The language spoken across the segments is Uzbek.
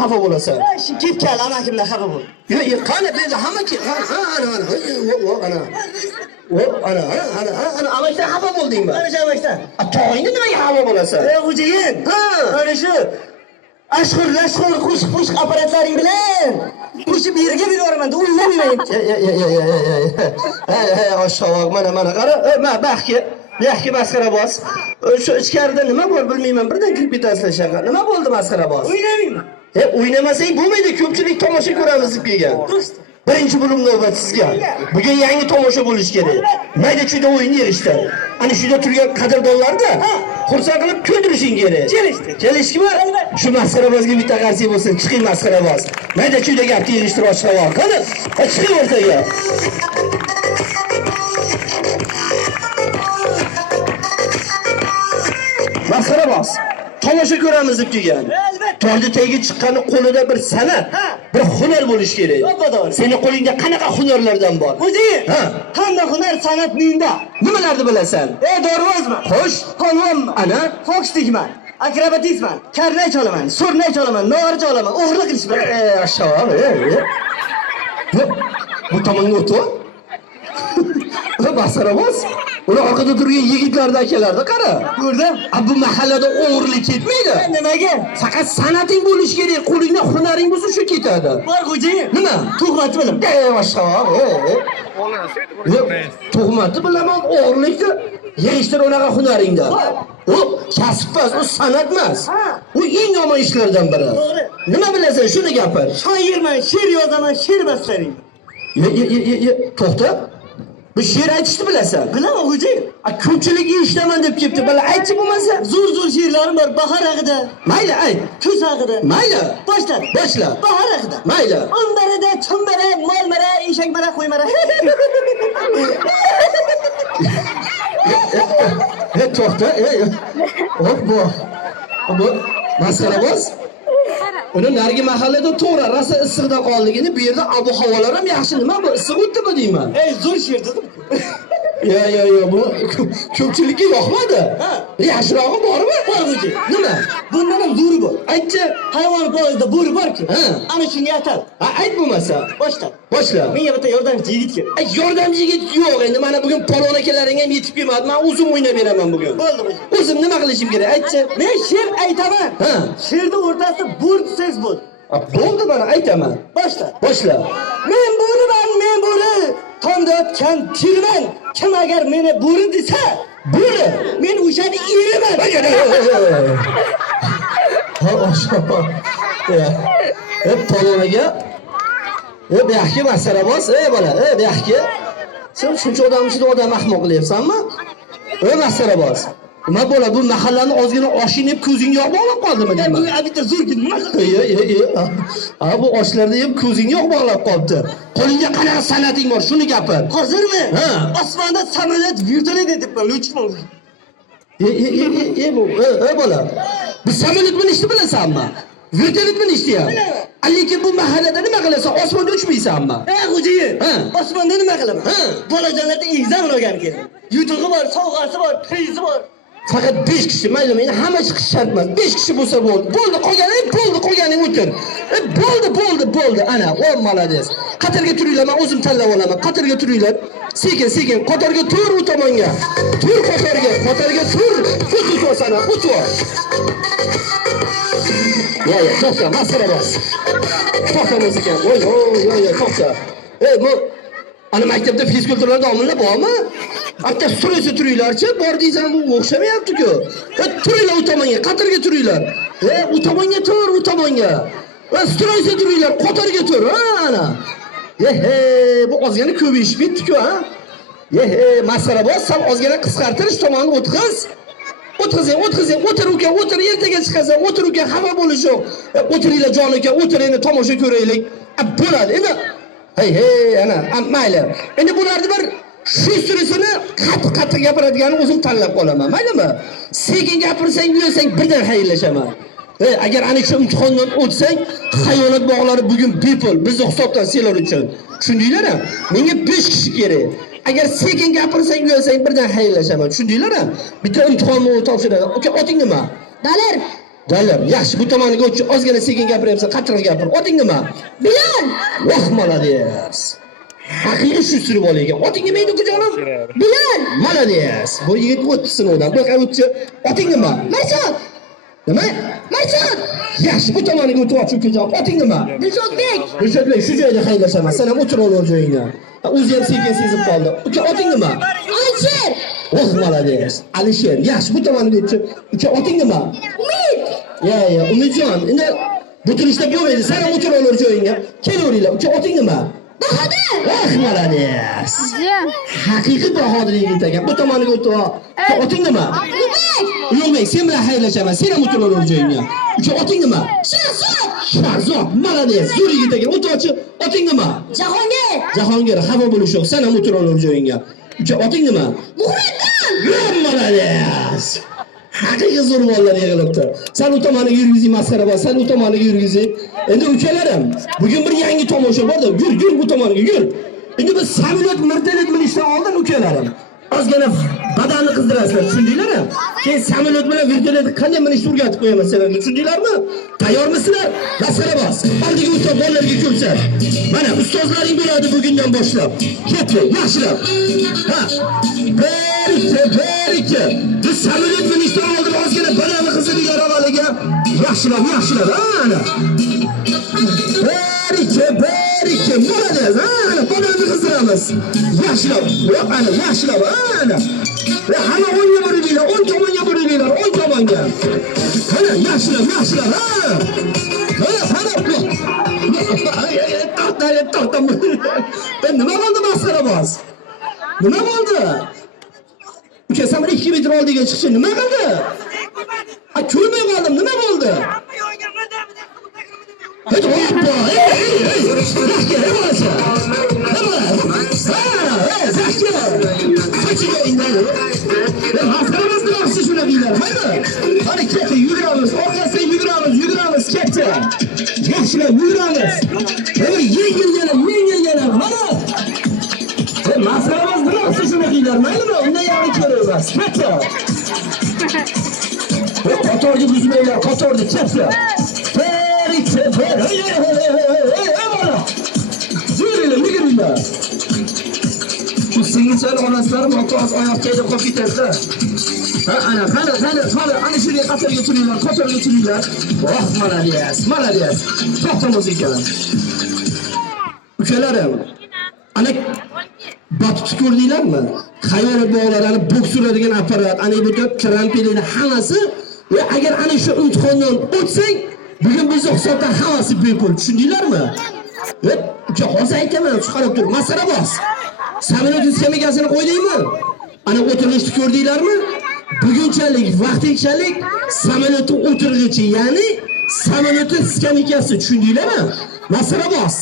xafa bo'lasan. Kep kel amakimdan xafa bo'l. Yo, qani bizda hamma ki, ana amakdan xafa bo'ldingmi? Qanaqa amakdan? To'yingda nimaga xafa bo'lasan? Xo'jayin. Ana shu ashhur qo'shiq apparatlaring bilan qo'shib yerga beraman, o'ylamayman. Oshshovoq mana qara. Yaxki masxara bos. Shu ichkarida nima bor bilmayman. Birdan kirib ketasizlar shaqqa. Nima bo'ldi masxara bos? O'ynamayman. O'ynamasang bo'lmaydi. Ko'pchilik tomosha ko'ramiz deb kelgan. Birinchi bo'lim navbat sizga. Bugun yangi tomosha bo'lish kerak. Mayda-chuyda o'yin yig'ishdi. Ana shunda turgan qadrdonlarda xursand qilib ko'ndirishing kerak. Kelishdimi? Shu masxarabozga bitta qarshi bo'lsin. Chiqing masxaraboz. Mayda-chuyda gapni yig'ishtirib ochlavor. Qani, chiqing o'rtaga. Masxarabos. Tomosha ko'ramiz deb kelgan. Torda tagiga chiqqani qo'lida bir san'at, bir hunar bo'lish kerak. Seni qo'lingda qanaqa hunarlardan bor? Xo'jayin, hamma hunar san'at menda. Nimalarni bilasan? Dorvozman. Xo'sh, Polvonman. ana, fokstikman, akrobatistman, karnay cholaman, surnay cholaman, nog'or cholaman, o'g'irlik qilishman. Ashshavoq. Bu tomonga o'tib. Masxarabos. Ular orqada turgan yigitlardan akalarda qara. Ko'rdim. Bu mahallada o'g'irlik ketmaydi. Nimaga? Faqat san'ating bo'lish kerak, qo'lingda hunaring bo'lsa shu ketadi. Bor xo'jayin. Nima? Tuhmatni bilim. Mashalloh. Tuhmatni bilaman, o'g'irlikni yig'ishtir unaqa hunaringda. U kasb emas, u san'at emas. U eng yomon ishlardan biri. To'g'ri. Nima bilasan, shuni gapir. Shoirman, she'r yozaman, she'r bastaring. To'xta. Bu she'r aytishni bilasan? Bilaman xo'jayin. Ko'pchilik eshitaman deb kelibdi. Bala aytchi bo'lmasa. Zo'r she'rlarim bor. Bahor haqida. Mayli, ayt. Kuz haqida. Mayli. Boshla. Bahor haqida. Mayli. Onbarada chumbara, molmara, eshakmara, qo'ymara. To'xta. Bu masxarabos. Uni narigi mahallada to'g'ri rosa issiqda qoldigini, bu yerda ob-havolar ham yaxshi. Nima bu? Issiq o'tdimi deyman. Zo'r she'r dedim. Yo, bu ko'pchilikka yoqmadi. Yaxshirog'i bormi? Bor xo'jayin. Nima? Bundan ham zo'ri bor. Aytchi. Hayvon poyezda bo'ri bor-ku. Ana shunga atal. Ayt bo'lmasa. Boshla. Menga bitta yordamchi yigit kerak. Yordamchi yigit yo'q endi. Mana bugun polvon akalaring ham yetib kelmadi. Men o'zim o'ynab beraman bugun. Bo'ldi xo'jayin. O'zim nima qilishim kerak? Aytchi. Men she'r aytaman. She'rning o'rtasida bo'ri desangiz bo'ldi. Bo'ldi, mana aytaman. Boshla. Men bo'ri. Tomda o'tgan tirman. Kim agar meni bo'ri desa, bo'ri. Men o'shani eriman. Polvonaga. Bu yaxki masxarabos. Bola, bu yaxki. Sen shuncha odam ichida odam ahmoq qilyapsanmi? Masxarabos. Nima bo'ladi? Bu mahallani ozgina oshini yeb ko'zing yo'q bog'lab qoldimi deyman. Bu bitta zo'r nima? Bu oshlarda yeb ko'zing yo'q bog'lab qolibdi. Qo'lingda qanaqa san'ating bor? Shuni gapir. Hozirmi? Osmonda samolyot vertolyot debman, lochman. Bola. Bu samolyot minishni bilasanmi? Vertolyot minishni ham. Lekin bu mahallada nima qilasan? Osmonda uchmaysanmi? Xo'jayin. Osmonda nima qilaman? Bolajonlarda egzam o'rganib keldim. Yutug'i bor, sovg'asi bor, prizi bor. Faqat 5 kishi, mayli, meni hamma chiqish shart emas. 5 kishi bo'lsa bo'ldi. Bo'ldi, qolganing o'tir. Bo'ldi. Ana, molades. Qatarga turinglar, men o'zim tanlab olaman. Qatarga turinglar. Sekin, qatarga tur u tomonga. Tur qatarga tur. Foto sana, foto. Ya, to'xta, masxarabos. To'xta muzika. Voy, to'xta. Bu ana maktabda fizkulturlarda omillar bormi? Hatta stroysa turinglarchi, bor deysan, bu o'xshamayapti-ku. Turinglar u tomonga, qatarga turinglar. U tomonga tur, u tomonga. Stroysa turinglar, qatarga tur, ana. Bu ozgina ko'payishib ketdi-ku, ha? Masxarabos, sal ozgina qisqartirish tomonni o'tqiz. O'tkazing, o'tir uka, o'tir, ertaga chiqasan, o'tir uka, xafa bo'lish yo'q. O'tiringlar jon uka, o'tir, endi tomosha ko'raylik. Bo'ladi, endi. Ana, mayli. Endi bularni bir shu surisini qattiq gapiradiganini o'zim tanlab qolaman, maylimi? Sekin gapirsang, yo'sang birdan xayrlashaman. Agar ana shu imtihondan o'tsang, hayvonot bog'lari bugun bepul, bizni hisobdan senlar uchun. Tushundinglar-mi? Menga 5 kishi kerak. Agar sekin gapirsang, yo'sang birdan xayrlashaman. Tushundinglar-mi? Bitta imtihonni topshiradi. Uka, oting nima? Dalir. Dallar, yaxshi, bu tomoniga o'tchi, ozgina sekin gapiryapsan, qattiq gapir. Oting nima? Bilal. Voh, malades. Haqiqiy shu surib olaygan. Oting nima edi ukajonim? Bilal. Malades. Bu yigit o'tdi sinovdan. Bu yoqqa o'tchi. Oting nima? Marsod. Nima? Marsod. Yaxshi, bu tomoniga o'tyapti ukajon. Oting nima? Dilshodbek. Dilshodbek, shu joyda xayrlashaman. Sen ham o'tir ol joyingga. O'zi ham sekin sezib qoldi. Uka, oting nima? Alisher. Oh, malades. Alisher, yaxshi, bu tomoniga o'tchi. Uka, oting nima? Umid. Ya, Umidjon, endi butirishda bo'lmaydi. Sen ham o'tir ol joyingga. Kelaveringlar. Uka, oting nima? Bahodir. Oh, malades. Haqiqiy Bahodir yigit ekan. Bu tomoniga o'tib. Oting nima? Ulug'bek. Ulug'bek, sen bilan xayrlashaman. Sen ham o'tir ol joyingga. Uka, oting nima? Shahzod. Shahzod, malades. Zo'r yigit ekan. O'tirchi. Oting nima? Jahongir. Jahongir, xafa bo'lish yo'q. Sen ham o'tir ol joyingga. Uka, oting nima? Muhriddin. Malades. Haqiqiy zo'r bolalar yig'ilibdi. Sen u tomoniga yurgizing, masxara bor. Sen u tomoniga yurgizing. Endi ukalarim, bugun bir yangi tomosha bor-da. Yur bu tomoniga, yur. Endi biz samolyot vertolyot minishdan oldin ukalarim. Ozgina badanni qizdirasizlar, tushundinglarmi? Keyin samolyot bilan vertolyotni qanday minishni o'rgatib qo'yaman sizlarga, tushundinglarmi? Tayyormisizlar? Masxara bos. Oldiga ustoz bolalarga ko'rsat. Mana ustozlaring bo'ladi bugundan boshlab. Ketdi, yaxshilab. Ha. Beriki. Biz samolyot minishdan oldin ozgina badanni qizdirgan avvaliga. Yaxshilab, ana. Beriki, bo'ladi. Ana, badanni qizdiramiz. Yaxshilab, ana, yaxshilab, ana. Ve hamma o'ngga burilinglar, o'ng tomonga burilinglar, o'ng tomonga. Mana, yaxshilab, ha. To'xta. Nima bo'ldi masxara bos? Nima bo'ldi? Uka, sen 2 metr oldiga chiqishing nima qildi? Ko'rmay qoldim, nima bo'ldi? Hadi hoppa. Yuguramiz, orqasiga yuguramiz, ketdi. Yaxshilab yuguramiz. Yengilgina, mana. Masxara bo'lsa shuni qiylar, maylimi? Undan yaxshi ko'ramiz. Ketdi. Qatorga buzmaylar, qatorga ketdi. Yugurlar. Şu singichal onasilar motoz oyoqqa edib qolib ketadi. Ana, qani, ana shunga qatorga turinglar. Oh, malades. To'xtamiz ekan. Ukalarim, ana botib ko'rdinglarmi? Hayvonot bog'larini bo'k suradigan apparat, ana bu trampolin hammasi va agar ana shu imtihondan o'tsang, bugun biz hisobdan hammasi bepul, tushundinglarmi? Uka, hozir aytaman, chiqarib tur, masala bos. Samolyot skamikasini qo'ydingmi? Ana o'tirishni ko'rdinglarmi? Bugunchalik, vaqtinchalik samolyotni o'tirg'ichi, ya'ni samolyotning skamikasi, tushundinglarmi? Masala bos.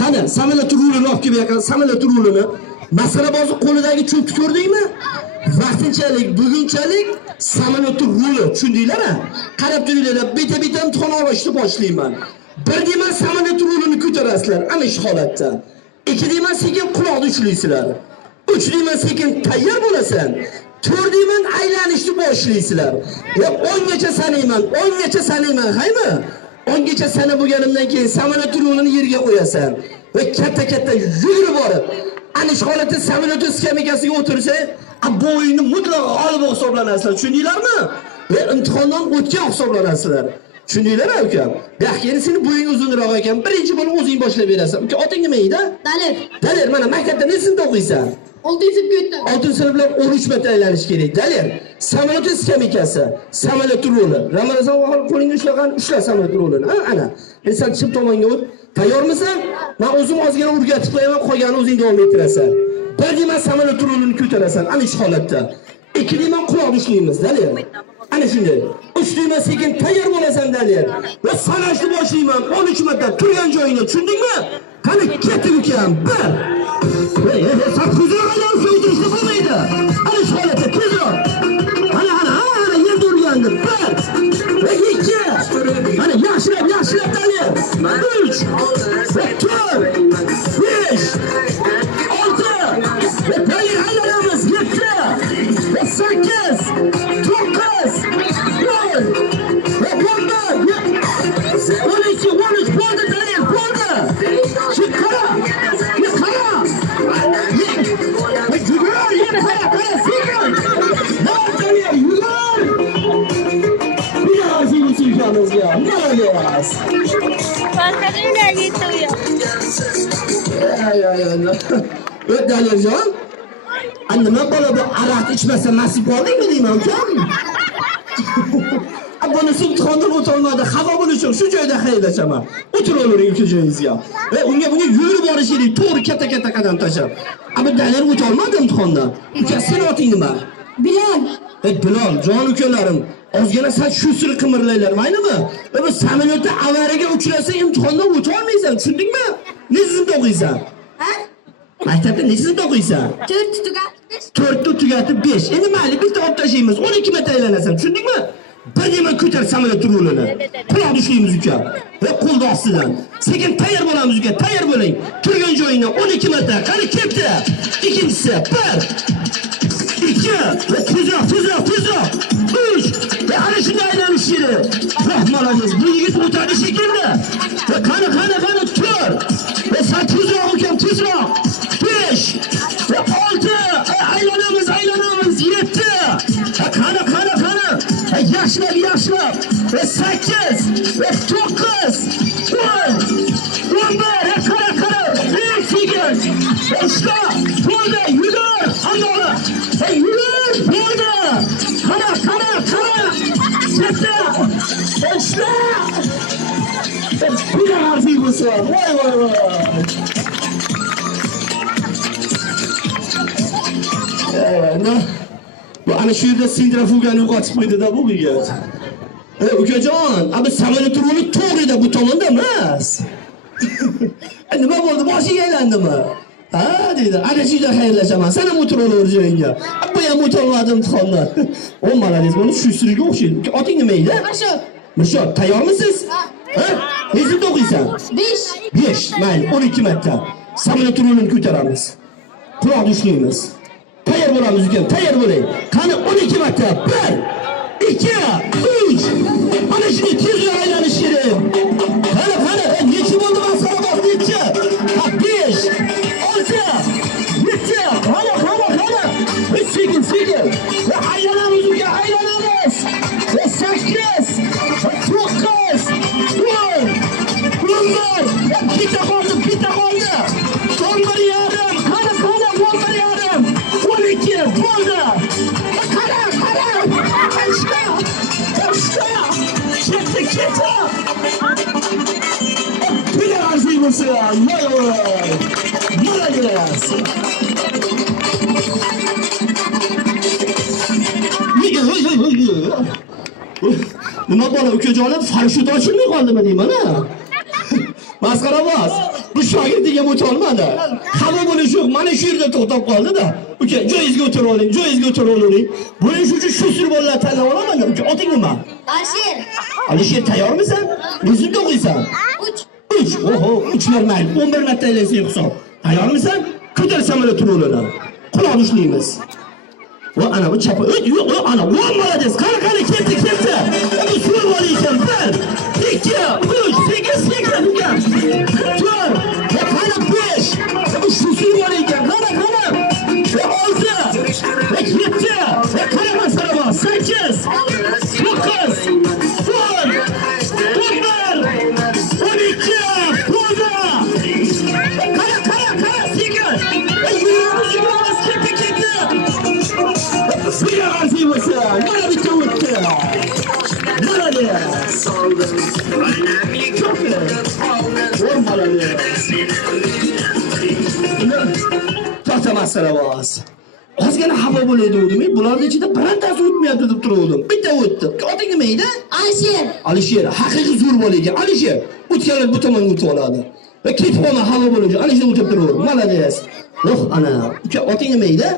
Qani, samolyot rulini olib kelib yaqin, samolyot rulini. Masala bozi qo'lidagi cho'pni ko'rdingmi? Vaqtinchalik, bugunchalik samolyot ruli, tushundinglarmi? Qarab turinglar, beta imtihon olishni boshlayman. Bir deyman samolyot rulini ko'tarasizlar, ana shu holatda. 2 deyman sekin quloqni ushlaysizlar. 3 deyman sekin tayyor bo'lasan. 4 deyman aylanishni boshlaysizlar. Va 10gacha sanayman, haymi? 10gacha sana bo'lganimdan keyin samolyot rulini yerga qo'yasan va katta yugurib borib, ana shu holatda samolyot skamikasiga o'tirsa, bo'yinni mutlaq g'olib hisoblanasizlar, tushundinglarmi? Va imtihondan o'tgan hisoblanasizlar. Tushundinglar aka? Yaxshi, seni bo'ying uzunroq ekan, birinchi bo'lib o'zing boshlab berasan. Uka, oting nima edi? Dalir, mana maktabda nesinda o'qiysan? 6-sinfda. 6-sinflar 13 marta aylanish kerak. Dalir, samolyot skamikasi, samolyot ruli. Ramazon qo'lingga ushla samolyot rulini. Ana. Endi sen chip tomonga o't. Tayyormisan? Men o'zim ozgina o'rgatib qo'yaman, qolganini o'zing davom ettirasan. Bir deyman samolyot rulini ko'tarasan, ana shu holatda. 2 deyman quloq ushlaymiz, Dalir. Ana shunday. 3 deyman sekin tayyor bo'lasan, Dalir. Va sanashni boshlayman. 13 marta turgan joyingga, tushundingmi? Qani ketib ukam. 1. Sen kuzardan o'tirishni bo'lmaydi. Ana shu holatda tezroq. Ana yerda urgandir. 1 va 2. Ana yaxshilab Dalir. 3 4 5 6 ve Dalir aylanamiz. 7 ve 8 9 10 ve 11 Boshqa uylarga yetib Daliljon. Nima bola bu aroq ichmasa nasib oldingmi deyman ukam? Bunisi imtihondan o'tolmadi, xafa bo'lish uchun shu joyda xayrlashaman. O'tiravering uka joyingizga. Unga bunga yurib borish kerak, to'g'ri katta qadam tashlab. Bu Dalil o'tolmadi imtihondan. Uka sen oting nima? Bilal. Bilal, jon ukalarim, ozgina sal shu sir qimirlaylar, maylimi? Bu samolyotda avariyaga uchrasa imtihondan o'ta olmaysan, tushundingmi? Nesinda o'qiysan? Ha? Maktabda nesinda o'qiysan? 4 tugat. 4 tugatib 5. Endi mayli bitta olib tashlaymiz. 12 marta aylanasan, tushundingmi? Bir nima ko'tar samolyot rulini. Quloq tushlaymiz uka. Va qo'lda ostidan. Sekin tayyor bo'lamiz uka, tayyor bo'ling. Turgan joyingdan 12 marta. Qani ketdi. Ikkinchisi 1 2 ve tuzroq 3 ve ana shunday aylanish kerak. Rahmonangiz bu yigit o'tadi shekilli. Ve qani 4 ve sen tuzroq ukam, tuzroq 5 ve 6 aylanamiz 7 qani yaxshilab ve 8 ve 9 10 qara 8 usta bo'ldi yugur andola yugur bo'ldi qara katta usta bir harfi bo'lsa voy bu ana shu yerda sindrafugani yo'qotib qo'ydi-da bu yigit. Ukajon, abi samolyot ruli to'g'rida bu tomonda emas. Nima bo'ldi? Boshing aylandimi? Ha, dedi. Ana shu yerda xayrlashaman. Sen ham o'tiraver joyingga. Bu ham o'tolmadim imtihondan. O malades, buni shu siriga o'xshaydi. Oting nima edi? Mishot, tayyormisiz? Ha? Nesinda o'qiysan? 5. Mayli, 12 marta. Samolyot rulini ko'taramiz. Quloq tushlaymiz. Tayyor bo'lamiz uka, tayyor bo'ling. Qani 12 marta. 1 2 3 ana shuni tezroq aylanish kerak. Qani necha bo'ldi masala bor, necha? 5 6 7 qani 8 va aylanamiz uka, aylanamiz. 8 9 10 bitta qoldi 11 yarim qani 11 yarim 12 bo'ldi. Qara ketdi. Bir arzu bo'lsa, voy. Malades. Nima bola ukajonim, farshut ochilmay qoldimi deyman-a? Masxarabos. Bu shogirdiga o'tolmadi. Xabar bo'lish yo'q, mana shu yerda to'xtab qoldi-da. Uka, joyingizga o'tiravering. Bo'lish uchun shu sir bolalar tanlab olaman. Uka, oting nima? Alisher, tayyormisan? Nesinda o'qiysan? 3. Oho, 3 normal. 11 marta aylaysang hisob. Tayyormisan? Ko'tar samolyot rulini. Quloq tushlaymiz. Va ana bu chapa. Yo'q, ana, va malades. Qani ketdi. Bu sir bola ekan. 1 2 3 8 uka. 4 va qani 5. Bu shu sir bola ekan. Qani 6 va 7 va qani masala bor. 8 9 Mana bitta o'tdi. Malades. To'xta masala bor. Ozgina xafa bo'laydi-ku, bularning ichida birantasi o'tmayapti deb turuvdim. Bitta o'tdi. Oting nima edi? Alisher, haqiqiy zo'r bola ekan. Alisher, o'tganlar bu tomonga o'tib oladi. Va ketib qolma, xafa bo'ladi. Alisher o'tib turaver. Malades. Ana, uka, oting nima edi?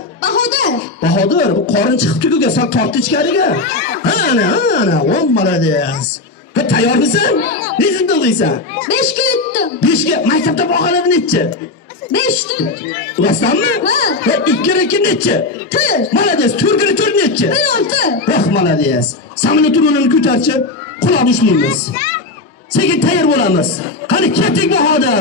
Bahodir, bu qorin chiqibdi-ku, sal tortdi ichkariga. Ana, o malades. Tayyormisan? Nesinda o'qiysan? 5 ga yetdim. 5 ga maktabda baholar necha? 5 ta. Rostmi? Ha. 2 necha? 4. Malades, 4 necha? 16. Malades. Samolyot rulini ko'tarchi, quloq tushlaymiz. Sekin tayyor bo'lamiz. Qani ketdik Bahodir.